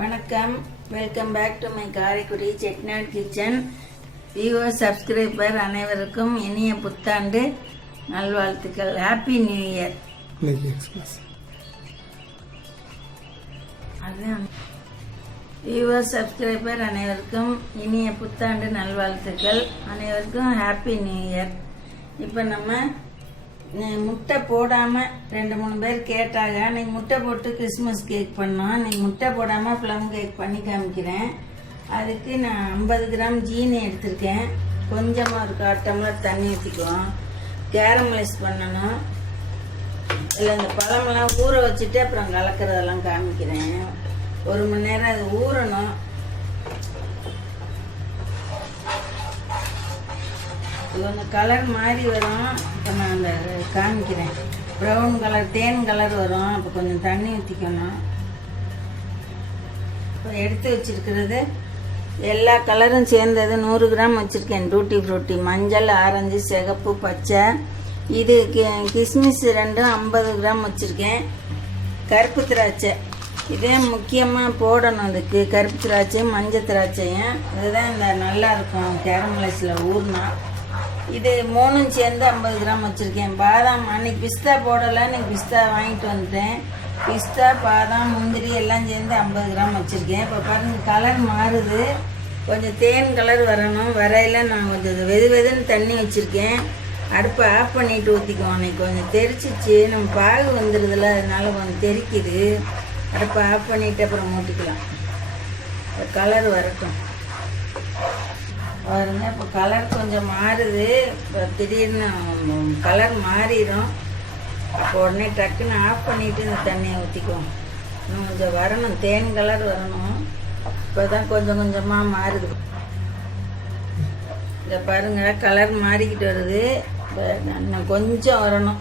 வணக்கம். Welcome back to my Karaikudi Chettinad kitchen viewer subscriber அனைவருக்கும் இனிய புத்தாண்டு நல்வாழ்த்துக்கள். ஹாப்பி நியூ இயர் அதுதான் வியூவர் சப்ஸ்கிரைபர் அனைவருக்கும் இனிய புத்தாண்டு நல்வாழ்த்துக்கள். அனைவருக்கும் ஹாப்பி நியூ இயர் இப்போ நம்ம முட்டை போடாமல் ரெண்டு மூணு பேர் கேட்டாங்க. நீங்கள் முட்டை போட்டு கிறிஸ்மஸ் கேக் பண்ணோம் நீங்கள் முட்டை போடாமல் ப்ளம் கேக் பண்ணி காமிக்கிறேன். அதுக்கு நான் ஐம்பது கிராம் ஜீனி எடுத்திருக்கேன். கொஞ்சமாக ஒரு கால் டம்ளர் தண்ணி ஊற்றிக்குவோம் கேரமலைஸ் பண்ணணும். இல்லை இந்த பழமெல்லாம் ஊற வச்சுட்டு அப்புறம் கலக்கிறதெல்லாம் காமிக்கிறேன். ஒரு மணி நேரம் அது ஊறணும். இது கொஞ்சம் கலர் மாறி வரும். இப்போ நான் அந்த காமிக்கிறேன். ப்ரௌன் கலர் தேன் கலர் வரும். அப்போ கொஞ்சம் தண்ணி ஊற்றிக்கணும் இப்போ எடுத்து வச்சிருக்கிறது எல்லா கலரும் சேர்ந்தது. நூறு கிராம் வச்சுருக்கேன். டூட்டி ஃப்ரூட்டி மஞ்சள் ஆரஞ்சு சிகப்பு பச்சை. இது கி- கிஸ்மிஸ் ரெண்டும் ஐம்பது கிராம் வச்சுருக்கேன். கருப்பு திராட்சை. இதே முக்கியமாக போடணும் இதுக்கு. கருப்பு திராட்சையும் மஞ்சள் திராட்சையும். இதுதான் இந்த நல்லாயிருக்கும் கேரமலைஸில் ஊறினா. இது மூணும் சேர்ந்து ஐம்பது கிராம் வச்சுருக்கேன். பாதாம் அன்னைக்கு பிஸ்தா போடலான்னு இன்னைக்கு பிஸ்தா வாங்கிட்டு வந்துட்டேன். பிஸ்தா பாதாம் முந்திரி எல்லாம் சேர்ந்து ஐம்பது கிராம் வச்சுருக்கேன். இப்போ பாருங்கள் கலர் மாறுது. கொஞ்சம் தேன் கலர் வரணும். வரையில் நான் கொஞ்சம் வெது வெதுன்னு தண்ணி வச்சுருக்கேன். அடுப்பை ஆஃப் பண்ணிட்டு ஊற்றிக்குவோம் அன்னைக்கு கொஞ்சம் தெரிச்சிச்சு. நம்ம பாகு வந்துடுதுல அதனால கொஞ்சம் தெரிக்குது. அடுப்பை ஆஃப் பண்ணிவிட்டு அப்புறம் மூட்டிக்கலாம் கலர் வரட்டும். பாருங்க இப்போ கலர் கொஞ்சம் மாறுது. இப்போ திடீர்னு கலர் மாறிடும். அப்போ உடனே டக்குன்னு ஆஃப் பண்ணிட்டு இந்த தண்ணியை ஊற்றிக்குவோம் இன்னும் கொஞ்சம் வரணும் தேன் கலர் வரணும். இப்போ தான் கொஞ்சம் கொஞ்சமாக மாறுது. இதை பாருங்க கலர் மாறிக்கிட்டு வருது. இப்போ இன்னும் கொஞ்சம் வரணும்.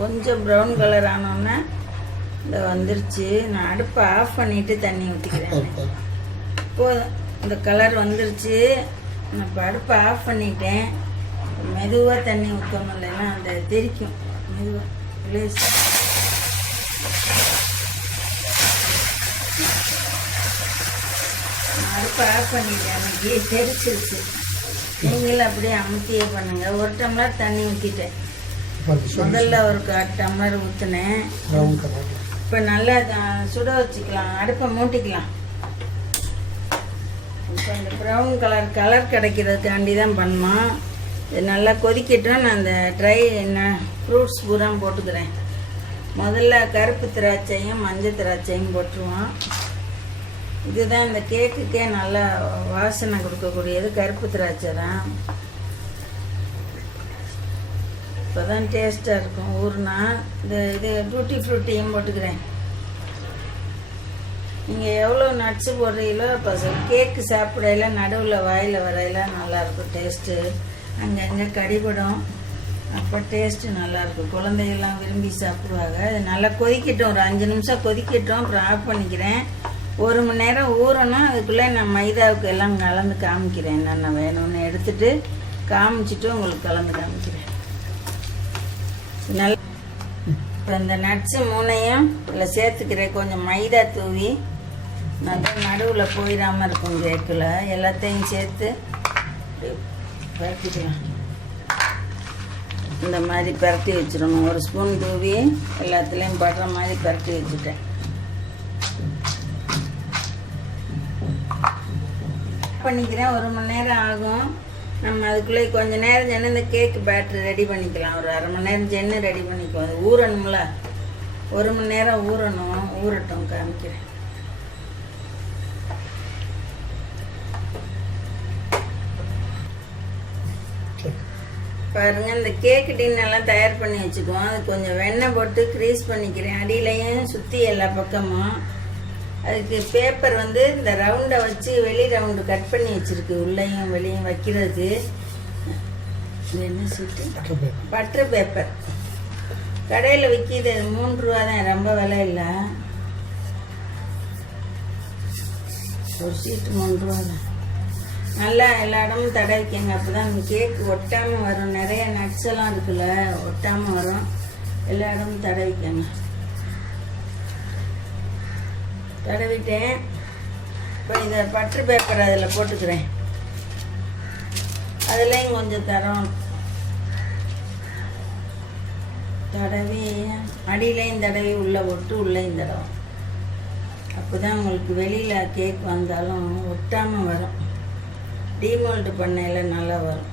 கொஞ்சம் ப்ரௌன் கலர் ஆனோன்னே இந்த வந்துருச்சு. நான் அடுப்பை ஆஃப் பண்ணிட்டு தண்ணி ஊற்றிக்கிறேன் போதும். இந்த கலர் வந்துருச்சு. நான் இப்போ அடுப்பை ஆஃப் பண்ணிட்டேன். மெதுவாக தண்ணி ஊற்றணும் இல்லைன்னா அந்த தெரிக்கும். மெதுவாக நான் அடுப்பை ஆஃப் பண்ணிட்டேன். அன்னைக்கு தெரிச்சிருச்சு. நீங்களும் அப்படியே அமுத்தியே பண்ணுங்க. ஒரு டம்ளர் தண்ணி ஊற்றிட்டேன் முதல்ல ஒரு டம்ளர் ஊற்றினேன் இப்போ நல்லா சுட வச்சுக்கலாம். அடுப்பை மூட்டிக்கலாம். இப்போ இந்த ப்ரௌன் கலர் கலர் கிடைக்கிறதுக்காண்டி தான் பண்ணோம். இது நல்லா கொதிக்கட்டும் நான் அந்த ட்ரை என்ன ஃப்ரூட்ஸ் பூரா போட்டுக்கிறேன். முதல்ல கருப்பு திராட்சையும் மஞ்சள் திராட்சையும் போட்டுருவோம். இதுதான் இந்த கேக்குக்கே நல்லா வாசனை கொடுக்கக்கூடியது. கருப்பு திராட்சை தான். இப்போ தான் டேஸ்ட்டாக இருக்கும். ஊர்னா இந்த இது டூட்டி ஃப்ரூட்டியும் போட்டுக்கிறேன். நீங்கள் எவ்வளோ நட்ஸு போடுறீங்களோ இப்போ கேக்கு சாப்பிடையில நடுவில் வாயில் வரையில நல்லாயிருக்கும். டேஸ்ட்டு அங்கங்கே கடிபடும். அப்போ டேஸ்ட்டு நல்லாயிருக்கும். குழந்தைகள்லாம் விரும்பி சாப்பிடுவாங்க. இது நல்லா கொதிக்கட்டும். ஒரு அஞ்சு நிமிஷம் கொதிக்கட்டும். அப்புறம் ஆஃப் பண்ணிக்கிறேன். ஒரு மணி நேரம் ஊறணும். அதுக்குள்ளே நான் மைதாவுக்கு எல்லாம் கலந்து காமிக்கிறேன். என்னென்ன வேணும்னு எடுத்துட்டு காமிச்சிட்டு உங்களுக்கு கலந்து காமிக்கிறேன். நல்லா இப்போ இந்த நட்ஸு மூணையும் இதில் சேர்த்துக்கிறேன். கொஞ்சம் மைதா தூவி. நல்லா நடுவில் போயிடாமல் இருக்கும் கேக்கில். எல்லாத்தையும் சேர்த்து பரட்டிக்கலாம். இந்த மாதிரி பரட்டி வச்சிடணும். ஒரு ஸ்பூன் தூவி எல்லாத்துலேயும் படுற மாதிரி பரட்டி வச்சுட்டேன். பண்ணிக்கிறேன். ஒரு மணி நேரம் ஆகும். நம்ம அதுக்குள்ளே கொஞ்சம் நேரம் சென்று இந்த கேக்கு பேட்ரி ரெடி பண்ணிக்கலாம். ஒரு அரை மணி நேரம் சென்று ரெடி பண்ணிக்குவோம் அது ஊறணும்ல. ஒரு மணி நேரம் ஊறணும். ஊறட்டும் காமிக்கிறேன். பாருங்க இந்த கேக் டின் எல்லாம் தயார் பண்ணி வச்சுக்குவோம். அது கொஞ்சம் வெண்ணெய் போட்டு க்ரீஸ் பண்ணிக்கிறேன். அடியிலையும் சுற்றி எல்லா பக்கமும். அதுக்கு பேப்பர் வந்து இந்த ரவுண்டை வச்சு வெளி ரவுண்டு கட் பண்ணி வச்சிருக்கு. உள்ளேயும் வெளியும் வைக்கிறதுக்கு இது என்ன சீட்டு பட்டர் பேப்பர் கடையில் விற்கிது மூணு ரூபா தான். ரொம்ப விலை இல்லை. ஒரு சீட்டு மூணு ரூபா தான். நல்லா எல்லா இடமும் தடவிக்கங்க அப்போ தான் கேக் ஒட்டாமல் வரும். நிறைய நட்ஸ் எல்லாம் இருக்குல்ல ஒட்டாமல் வரும். எல்லா இடமும் தடவிக்கங்க தடவிட்டேன். இப்போ இதை பட்ரு பேப்பர் அதில் போட்டுக்கிறேன். அதுலேயும் கொஞ்சம் தரோம் தடவி அடியிலையும் தடவி உள்ளே ஒட்டு உள்ளேயும் தடவும் அப்போ தான் உங்களுக்கு வெளியில் கேக் வந்தாலும் ஒட்டாமல் வரும். டிமோல்டு பண்ணையில் நல்லா வரும்.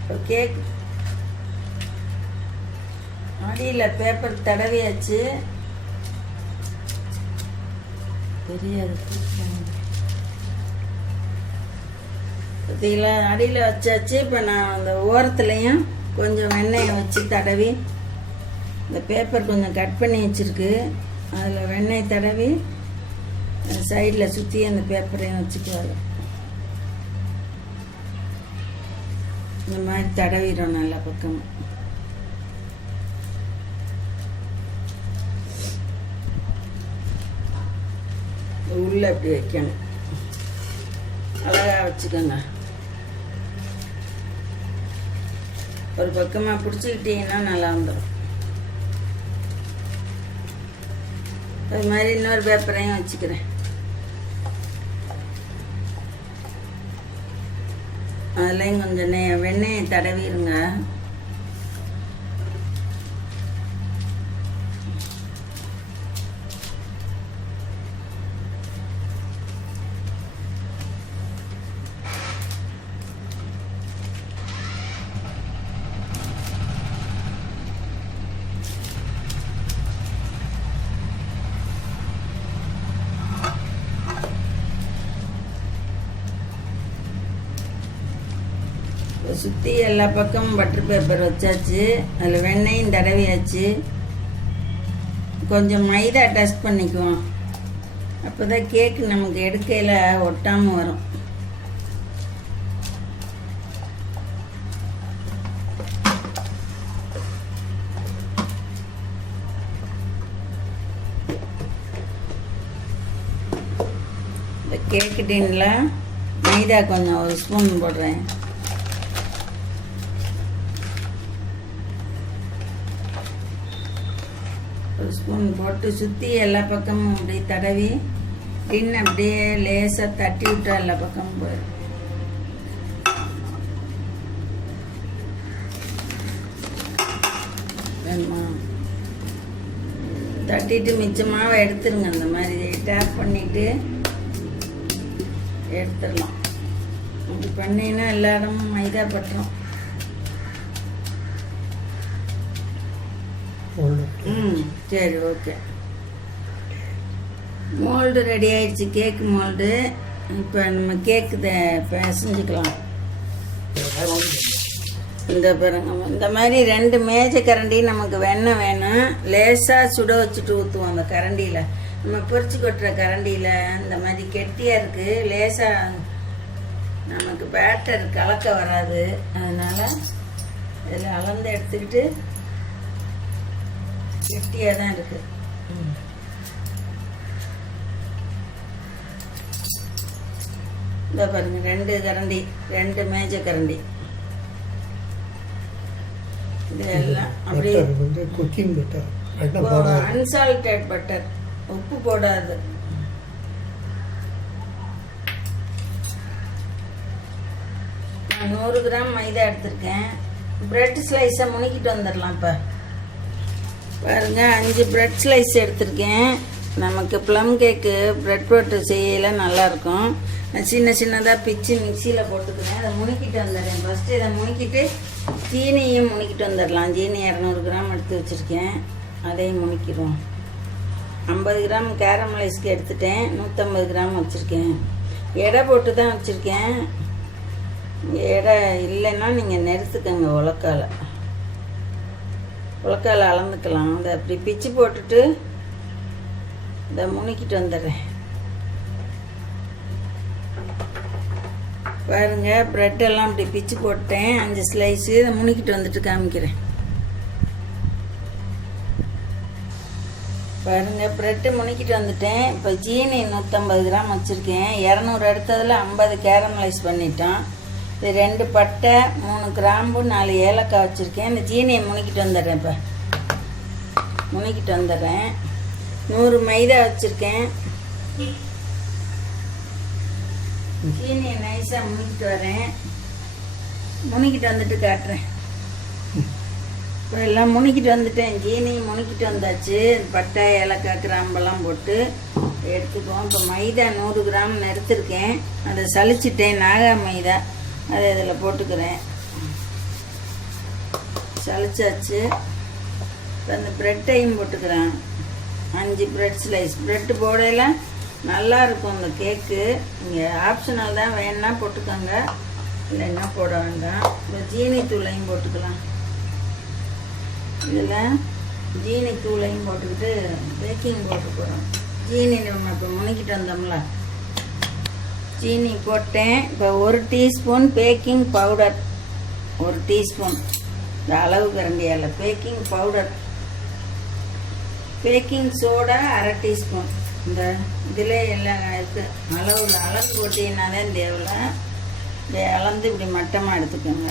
இப்போ கேக் அடியில் பேப்பர் தடவியாச்சு. தெரியாது பார்த்தீங்களா? அடியில் வச்சாச்சு. இப்போ நான் அந்த ஓரத்துலேயும் கொஞ்சம் வெண்ணெயை வச்சு தடவி இந்த பேப்பர் கொஞ்சம் கட் பண்ணி வச்சுருக்கு. அதில் வெண்ணெய் தடவி சைடில் சுற்றி அந்த பேப்பரையும் வச்சுக்குவாங்க. இந்த மாதிரி தடவிடும் நல்ல பக்கம். உள்ள அப்படி வைக்கணும். அழகா வச்சுக்கோங்க. ஒரு பக்கமாக பிடிச்சிக்கிட்டீங்கன்னா நல்லா வந்துடும் அது மாதிரி இன்னொரு பேப்பரையும் வச்சுக்கிறேன். அதுலேயும் கொஞ்சம் நெ வெண்ணெயை தடவிடுங்க சுற்றி எல்லா பக்கமும் பட்டர் பேப்பர் வச்சாச்சு. அதில் வெண்ணெயும் தடவியாச்சு. கொஞ்சம் மைதா டஸ்ட் பண்ணிக்குவோம். அப்போ தான் கேக்கு நமக்கு எடுக்கையில் ஒட்டாமல் வரும். இந்த கேக்கு டின்னில் மைதா கொஞ்சம் ஒரு ஸ்பூன் போடுறேன். ஒரு ஸ்பூன் போட்டு சுற்றி எல்லா பக்கமும் அப்படியே தடவி டின் அப்படியே லேசாக தட்டி விட்டா எல்லா பக்கமும் போயிடும். வேணுமா? தட்டிட்டு மிச்சமாக எடுத்துருங்க. அந்த மாதிரி டேப் பண்ணிட்டு எடுத்துடலாம். அப்படி பண்ணினா எல்லா இடமும் மைதா பட்டுரும் சரி ஓகே மோல்டு ரெடி ஆயிடுச்சு கேக்கு மோல்டு இப்போ நம்ம கேக்கு பிசைஞ்சிக்கலாம். இந்த பாருங்க இந்த மாதிரி ரெண்டு மேஜை கரண்டி நமக்கு வெண்ணெய் வேணும். லேசாக சுட வச்சுட்டு ஊற்றுவோம் அந்த கரண்டியில். நம்ம பொறிச்சு கொட்டுற கரண்டியில் இந்த மாதிரி கெட்டியாக இருக்குது லேசாக நமக்கு பேட்டர் கலக்க வராது. அதனால் இதில் அளந்து எடுத்துக்கிட்டு கெட்டியாக தான் இருக்கு. ம். இந்த பாருங்க ரெண்டு கரண்டி ரெண்டு மேஜை கரண்டி. இது எல்லாம் அப்படியே குக்கிங் பட்டர் அன்சால்டட் உப்பு போடாது. நான் நூறு கிராம் மைதா எடுத்திருக்கேன். பிரெட் ஸ்லைஸை முணுக்கிட்டு வந்துடலாம் இப்போ. பாருங்க அஞ்சு பிரெட் ஸ்லைஸ் எடுத்திருக்கேன். நமக்கு ப்ளம் கேக்கு பிரெட் போட்டு செய்யல நல்லாயிருக்கும் நான் சின்ன சின்னதாக பிச்சு மிக்சியில் போட்டுக்கிறேன். அதை முணுக்கிட்டு வந்துடுறேன். ஃபஸ்ட்டு இதை முணுக்கிட்டு தீனியும் முணுக்கிட்டு வந்துடலாம். சீனி இரநூறு கிராம் எடுத்து வச்சுருக்கேன். அதையும் முணுக்கிடுவோம். ஐம்பது கிராம் கேரமலைஸ்க்கு எடுத்துட்டேன். நூற்றம்பது கிராம் வச்சுருக்கேன். எடை போட்டு தான் வச்சுருக்கேன். எடை இல்லைன்னா நீங்கள் நெருத்துக்கங்க உலக்கால. உலக்கால் அளந்துக்கலாம். அதை அப்படி பிச்சு போட்டுட்டு இதை முணுக்கிட்டு வந்துடுறேன். பாருங்க ப்ரெட்டெல்லாம் எல்லாம் பிச்சு போட்டேன் அஞ்சு ஸ்லைஸு இதை முணுக்கிட்டு வந்துட்டு காமிக்கிறேன். பாருங்க ப்ரெட்டு முணுக்கிட்டு வந்துட்டேன். இப்போ ஜீனி நூற்றம்பது கிராம் வச்சுருக்கேன். இரநூறு எடுத்ததில் ஐம்பது கேரமலைஸ் பண்ணிட்டோம் இது ரெண்டு பட்டை மூணு கிராம்பு நாலு ஏலக்காய் வச்சுருக்கேன். இந்த ஜீனியை முணுக்கிட்டு வந்துடுறேன் இப்போ. முணுக்கிட்டு வந்துடுறேன். நூறு மைதா வச்சுருக்கேன். சீனியை நைஸாக முனிக்கிட்டு வரேன். முனிக்கிட்டு வந்துட்டு காட்டுறேன். இப்போ எல்லாம் முனிக்கிட்டு வந்துட்டேன். சீனி முனிக்கிட்டு வந்தாச்சு. பட்டை ஏலக்காய் கிராம்பெல்லாம் போட்டு எடுத்துக்குவோம். இப்போ மைதா நூறு கிராம் எடுத்திருக்கேன் அதை சலிச்சிட்டேன் நாகா மைதா. அதை இதில் போட்டுக்கிறேன். சலிச்சாச்சு இப்போ அந்த ப்ரெட்டையும் போட்டுக்கிறேன். அஞ்சு ப்ரெட் ஸ்லைஸ். ப்ரெட்டு போடையில் நல்லா இருக்கும் இந்த கேக்கு. இங்கே ஆப்ஷனல் தான். வேணுன்னா போட்டுக்கோங்க. இல்லைன்னா போட வேண்டாம். இப்போ ஜீனி தூளையும் போட்டுக்கலாம். இதில் ஜீனி தூளையும் போட்டுக்கிட்டு பேக்கிங் போட்டு போகிறோம் ஜீனி நம்ம இப்போ முனிக்கிட்டு வந்தோம்ல. சீனி போட்டேன். இப்போ ஒரு டீஸ்பூன் பேக்கிங் பவுடர். ஒரு டீஸ்பூன். இந்த அளவு கரண்டியால் பேக்கிங் பவுடர். பேக்கிங் சோடா அரை டீஸ்பூன். இந்த இதில் எல்லாம் இருக்குது அளவில் அளந்து போட்டிங்கன்னா தான் தேவையில்ல. இப்படி அளந்து இப்படி மட்டமாக எடுத்துக்கோங்க.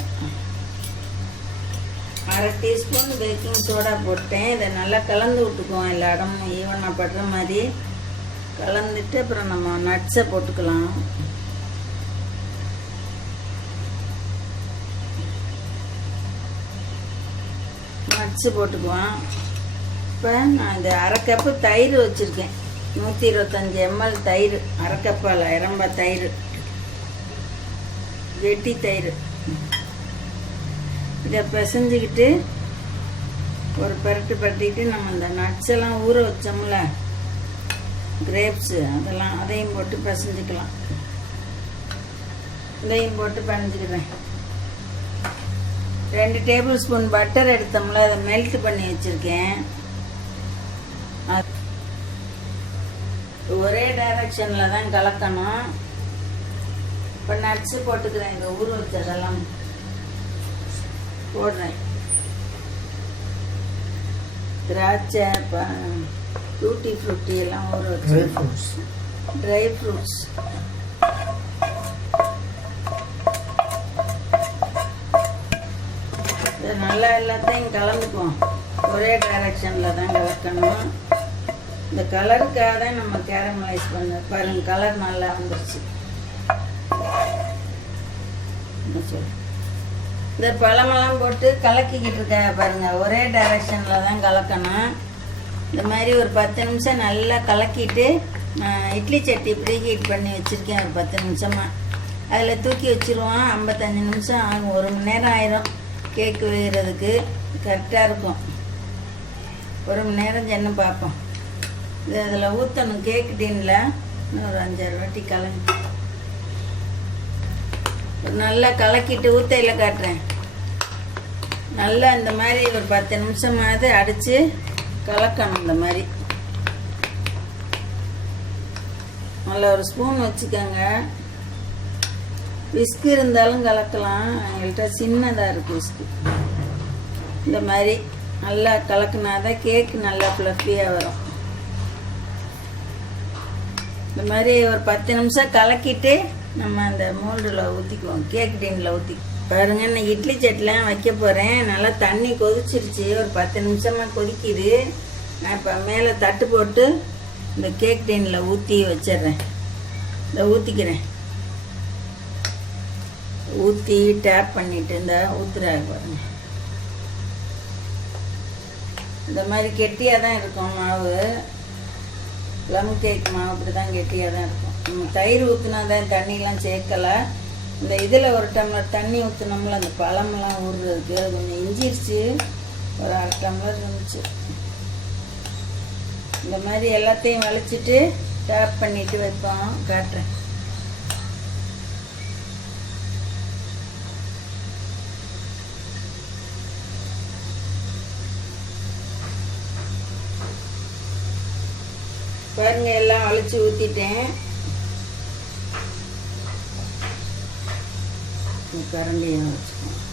அரை டீஸ்பூன் பேக்கிங் சோடா போட்டேன். இதை நல்லா கலந்து விட்டுக்குவோம் எல்லா இடமும் ஈவனாக படுற மாதிரி. கலந்துட்டு அப்புறம் நம்ம நட்ஸை போட்டுக்கலாம். நட்ஸு போட்டுக்குவோம். இப்போ நான் இந்த அரை கப்பு தயிர் வச்சுருக்கேன். நூற்றி இருபத்தஞ்சி எம்எல் தயிர் அரை கப்பால் இரம்ப தயிர். வெட்டி தயிர். இதை பிசைஞ்சுக்கிட்டு ஒரு பரட்டு பரட்டிக்கிட்டு நம்ம இந்த நட்ஸெல்லாம் ஊற வச்சோம்ல கிரேப்ஸு அதெல்லாம் அதையும் போட்டு பசஞ்சிக்கலாம். இதையும் போட்டு பிணைஞ்சிக்கிறேன் ரெண்டு டேபிள் ஸ்பூன் பட்டர் எடுத்தோம்ல அதை மெல்ட் பண்ணி வச்சுருக்கேன். அது ஒரே டைரக்ஷனில் தான் கலக்கணும். இப்போ நட்ஸு போட்டுக்கிறேன் இந்த ஊற வச்சதெல்லாம் போடுறேன். திராட்சை டூட்டி ஃப்ரூட்டி எல்லாம் ஊற ட்ரை வச்சு ஃப்ரூட்ஸ் ட்ரை ஃப்ரூட்ஸ் நல்லா எல்லாத்தையும் கலந்துக்குவோம். ஒரே டைரக்ஷனில் தான் கலக்கணும். இந்த கலருக்காக தான் நம்ம கேரமலைஸ் பண்ண பாருங்க கலர் நல்லா வந்துருச்சு. இந்த பழமெல்லாம் போட்டு கலக்கிக்கிட்டு இருக்க பாருங்க. ஒரே டைரக்ஷனில் தான் கலக்கணும். இந்த மாதிரி ஒரு பத்து நிமிஷம் நல்லா கலக்கிட்டு இட்லி சட்டி ப்ரீ ஹீட் பண்ணி வச்சுருக்கேன் ஒரு பத்து நிமிஷமாக அதில் தூக்கி வச்சுருவோம். ஐம்பத்தஞ்சு நிமிஷம் ஆகும். ஒரு மணி நேரம் ஆயிரும் கேக்கு வேகிறதுக்கு. கரெக்டாக இருக்கும். ஒரு மணி நேரம் சென்னு பார்ப்போம். இது அதில் ஊற்றணும் கேக் டீனில் இன்னும் ஒரு அஞ்சாறு வாட்டி கலந்து நல்லா கலக்கிட்டு ஊத்தையில் காட்டுறேன். நல்லா இந்த மாதிரி ஒரு பத்து நிமிஷமாவது அடித்து கலக்கணும் இந்த மாதிரி. நல்லா ஒரு ஸ்பூன் வச்சுக்கோங்க. விஸ்கு இருந்தாலும் கலக்கலாம். எங்கள்கிட்ட சின்னதாக இருக்குது விஸ்கு இந்த மாதிரி நல்லா கலக்குனாதான் கேக் நல்லா ஃப்ளஃபியாக வரும். இந்த மாதிரி ஒரு பத்து நிமிஷம் கலக்கிட்டு நம்ம அந்த மோல்டில் ஊற்றிக்குவோம் கேக் டீனில் ஊற்றி பாருங்க நான் இட்லி சட்டிலாம் வைக்க போகிறேன் நல்லா தண்ணி கொதிச்சிருச்சு. ஒரு பத்து நிமிஷமாக கொதிக்குது. நான் இப்போ மேலே தட்டு போட்டு இந்த கேக் டீனில் ஊற்றி வச்சிடுறேன். இந்த ஊற்றிக்கிறேன் ஊற்றி டேப் பண்ணிட்டு இந்த ஊற்றுறாரு பாருங்க. இந்த மாதிரி கெட்டியாக தான் இருக்கும் மாவு. ப்ளம் கேக் மாவு இப்படி தான் கெட்டியாக தான் இருக்கும். நம்ம தயிர் ஊற்றினா தான் தண்ணிலாம் சேர்க்கலை. இந்த இதில் ஒரு டம்ளர் தண்ணி ஊற்றினோம்ல அந்த பழமெல்லாம் ஊறுறதுக்கு அது கொஞ்சம் இஞ்சிருச்சு. ஒரு அரை டம்ளர் இருந்துச்சு. இந்த மாதிரி எல்லாத்தையும் வலிச்சிட்டு டேப் பண்ணிட்டு வைப்போம். காட்டுறேன். பாருங்க எல்லாம் அழிச்சு ஊற்றிட்டேன் கரண்டியும் வச்சுக்கோங்க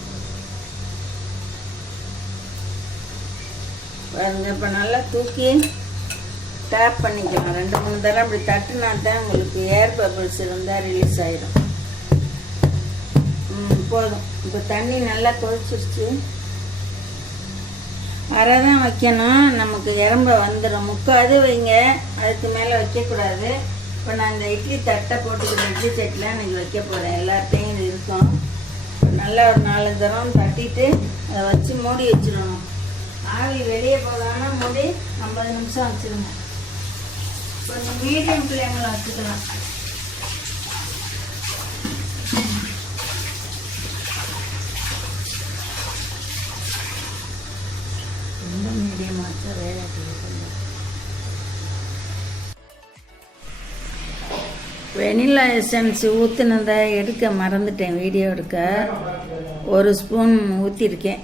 பாருங்க இப்போ நல்லா தூக்கி டேப் பண்ணிக்கலாம் ரெண்டு மூணு தடவை அப்படி தட்டுனா தான் உங்களுக்கு ஏர் பபிள்ஸ் இருந்தால் ரிலீஸ் ஆயிடும் ம் போதும். இப்போ தண்ணி நல்லா கொதிச்சிருச்சு. அரை தான் வைக்கணும். நமக்கு எறும்ப வந்துடும் முக்காது வைங்க. அதுக்கு மேலே வைக்கக்கூடாது. இப்போ நான் இந்த இட்லி தட்டை போட்டுக்கிற இட்லி சட்டிலாம் இன்னைக்கு வைக்க போகிறேன் எல்லாத்தையும் இது இருக்கும். நல்லா ஒரு நாலு தரம் தட்டிட்டு அதை வச்சு மூடி வச்சிடணும். ஆவி வெளியே போகாமல் மூடி ஐம்பது நிமிஷம் வச்சுருங்க. கொஞ்சம் மீடியம் ஃப்ளேமில் வச்சுக்கலாம். ரொம்ப மீடியமாக வச்சா வேலை வெனிலா எசன்ஸ் ஊற்றுனதை எடுக்க மறந்துட்டேன் வீடியோ எடுக்க. ஒரு ஸ்பூன் ஊற்றிருக்கேன்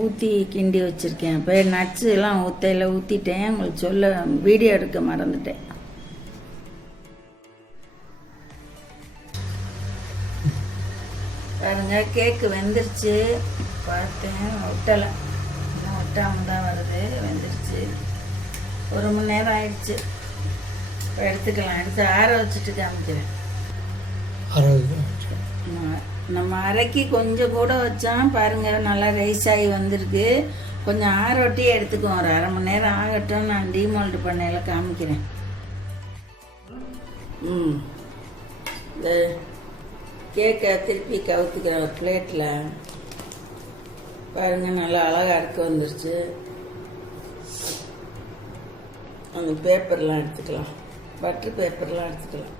ஊற்றி கிண்டி வச்சுருக்கேன். இப்போ நட்ஸு எல்லாம் ஊற்றையில் ஊற்றிட்டேன் உங்களுக்கு சொல்ல வீடியோ எடுக்க மறந்துட்டேன். பாருங்க கேக்கு வெந்துருச்சு. பார்த்தேன் ஒட்டலை. இன்னும் ஒட்டாமல் தான் வருது. வெந்துருச்சு. ஒரு மணி நேரம் ஆயிடுச்சு. எடுத்துக்கலாம் எடுத்து ஆற வச்சுட்டு காமிக்கிறேன் நம்ம- அரைக்கி கொஞ்சம் கூட வச்சோம் பாருங்க நல்லா ரைஸ் ஆகி வந்திருக்கு. கொஞ்சம் ஆற ஒட்டி எடுத்துக்குவோம். ஒரு அரை மணி நேரம் ஆகட்டும் நான் டீமோல்டு பண்ணையில காமிக்கிறேன். ம். இந்த கேக்கை திருப்பி கவுத்துக்கிறேன் ஒரு பிளேட்டில் பாருங்க நல்லா அழகா இருக்க வந்துருச்சு. அந்த பேப்பர்லாம் எடுத்துக்கலாம். பட்டர் பேப்பர்லாம் எடுத்துக்கலாம்.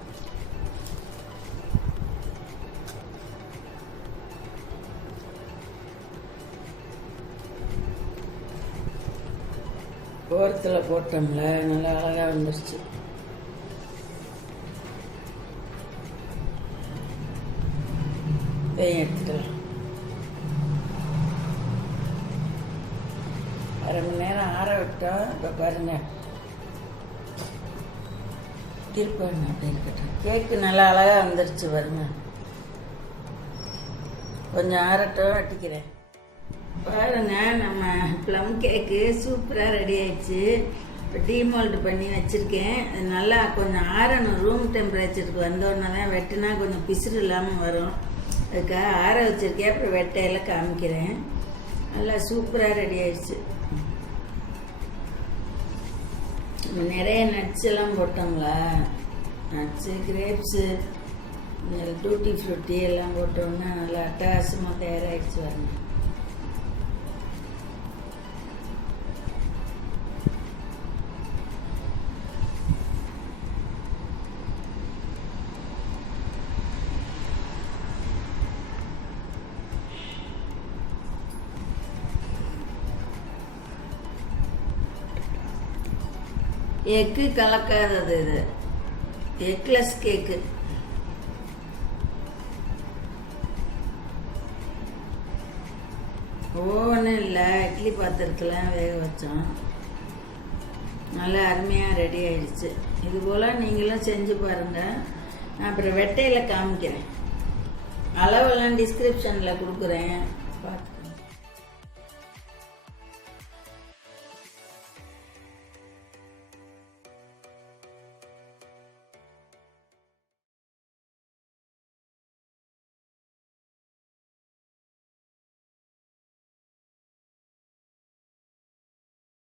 ஓரத்தில் போட்டோம்ல நல்லா அழகாக வந்துருச்சு. இதையும் எடுத்துக்கலாம். அரை மணி நேரம் ஆற விட்டோம். இப்போ பாருங்கள் திருப்பேன் அப்படின்னு கேக்கு நல்லா அழகாக வந்துருச்சு வருங்க கொஞ்சம் ஆரட்டம் வெட்டிக்கிறேன். பாருங்க நம்ம ப்ளம் கேக்கு சூப்பராக ரெடி ஆயிடுச்சு. இப்போ டீமோல்டு பண்ணி வச்சுருக்கேன். அது நல்லா கொஞ்சம் ஆறணும். ரூம் டெம்பரேச்சருக்கு வந்தோடனே தான் வெட்டினா கொஞ்சம் பிசுறு இல்லாமல் வரும். அதுக்காக ஆற வச்சுருக்கேன். அப்புறம் வெட்டையில் காமிக்கிறேன். நல்லா சூப்பராக ரெடி ஆயிடுச்சு. நிறைய நட்ஸ் எல்லாம் போட்டோங்களா நட்ஸு கிரேப்ஸு டூட்டி ஃப்ரூட்டி எல்லாம் போட்டோம்னா நல்லா அட்டகாசமாக தயாராகிடுச்சு வரணும் எக்கு கலக்காதது இது. எக்லெஸ் கேக்கு. ஓவனும் இல்லை இட்லி பாத்திரத்துலாம் வேக வச்சோம். நல்லா அருமையாக ரெடி ஆயிடுச்சு. இது போல் நீங்களும் செஞ்சு பாருங்கள் நான் அப்புறம் வெட்டையில் காமிக்கிறேன். அளவெல்லாம் டிஸ்கிரிப்ஷனில் கொடுக்குறேன். பார்த்து